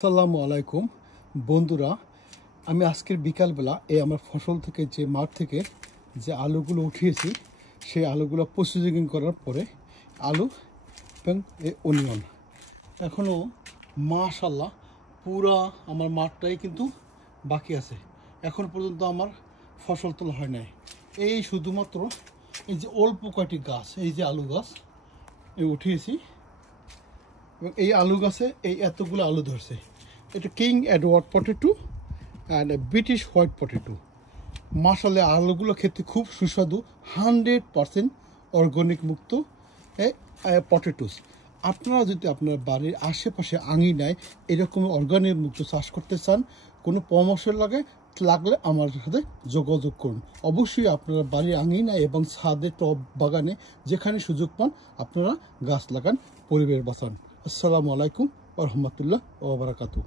আসসালামু আলাইকুম বন্ধুরা, আমি আজকের বিকালবেলা এই আমার ফসল থেকে যে মাঠ থেকে যে আলুগুলো উঠিয়েছি সেই আলুগুলো প্রসেসিং করার পরে আলু এবং এই অনিয়ন এখনও মাশাআল্লাহ পুরা আমার মাঠটাই কিন্তু বাকি আছে। এখন পর্যন্ত আমার ফসল তোলা হয় নাই। এই শুধুমাত্র এই যে অল্প কয়টি গাছ, এই যে আলু গাছ এই উঠিয়েছি এবং এই আলু গাছে এই এতগুলো আলু ধরছে। এটা king Edward potato and British white potato. মাশাআল্লাহ আলুগুলো খেতে খুব সুস্বাদু, 100% অর্গানিক মুক্ত পটেটোস। আপনারা যদি আপনার বাড়ির আশেপাশে আঙিনায় এরকম অর্গানিক মুক্ত চাষ করতে চান, কোনো পরামর্শ লাগলে আমার সাথে যোগাযোগ করুন। অবশ্যই আপনারা বাড়ির আঙিনায় এবং ছাদে টব বাগানে যেখানে সুযোগ পান আপনারা গাছ লাগান, পরিবেশ বাঁচান। আসসালামু আলাইকুম ওয়া রাহমাতুল্লাহ ওয়া বারাকাতুহু।